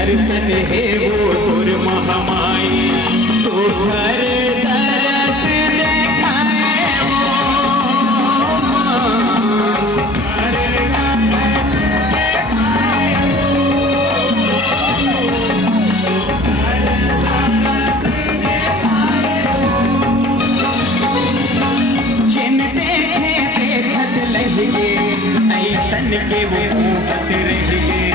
दर्शन है वो तुर महामाई, तो घर दरस देखाए ऐसन के वो भूत रह गए,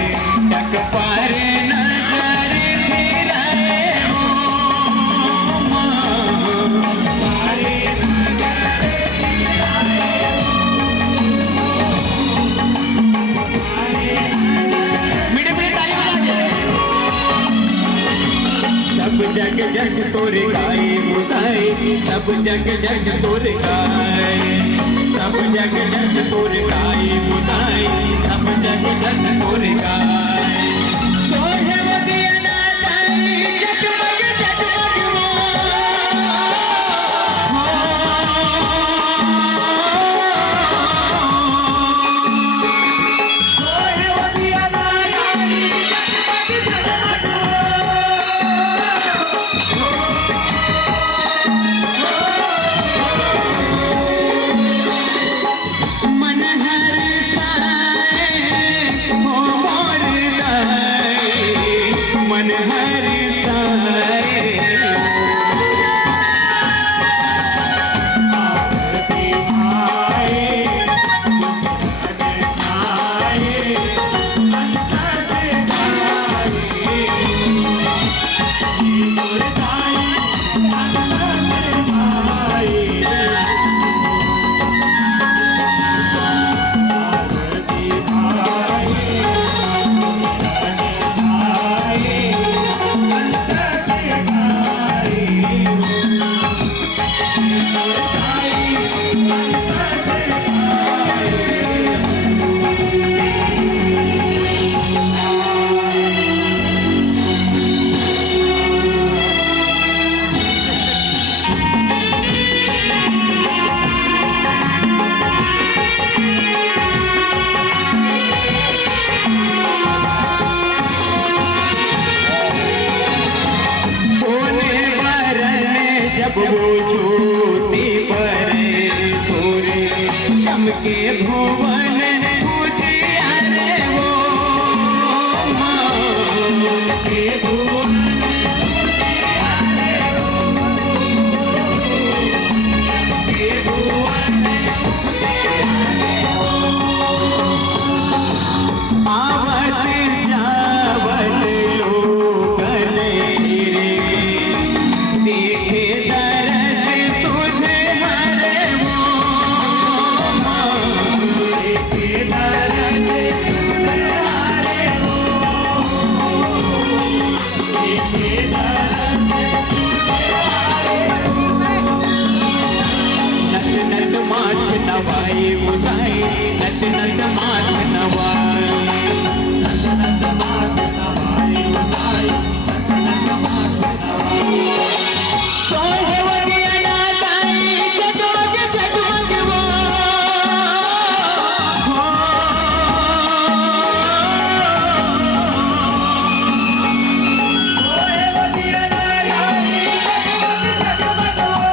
टक पार नजर फिराए हो मीठे मीठे ताली बजा सब जग जस तोर गाए मुदाए, सब जग जस तोर गाए, सब जग जस तोर गाए मुदाए, सब जग जस तोर गाए। सोहर दिया ना ताई जगमग जगमग वो, सोहर दिया ना ताई जगमग जगमग जब वो ज्योति बरे तोरे चमके भुवन उजियारे वो के भुवन उजियारे के भुवन उजियारे आवत जावत लोगन गिरे देखे नवाई मुदाई नच नच माथ नवाई, नच नच माथ नवाई मुदाई, नच नच माथ नवाई। सोहे वदिया ना ताई जगमग जगमग वो, सोहे वदिया ना ताई जगमग जगमग वो।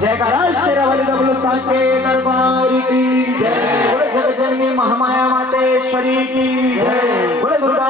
जयकारा शेरावाली डबल सांचे दरबार की जय। बोले जगत जननी महामाया मातेश्वरी की जय। बोले दुर्गा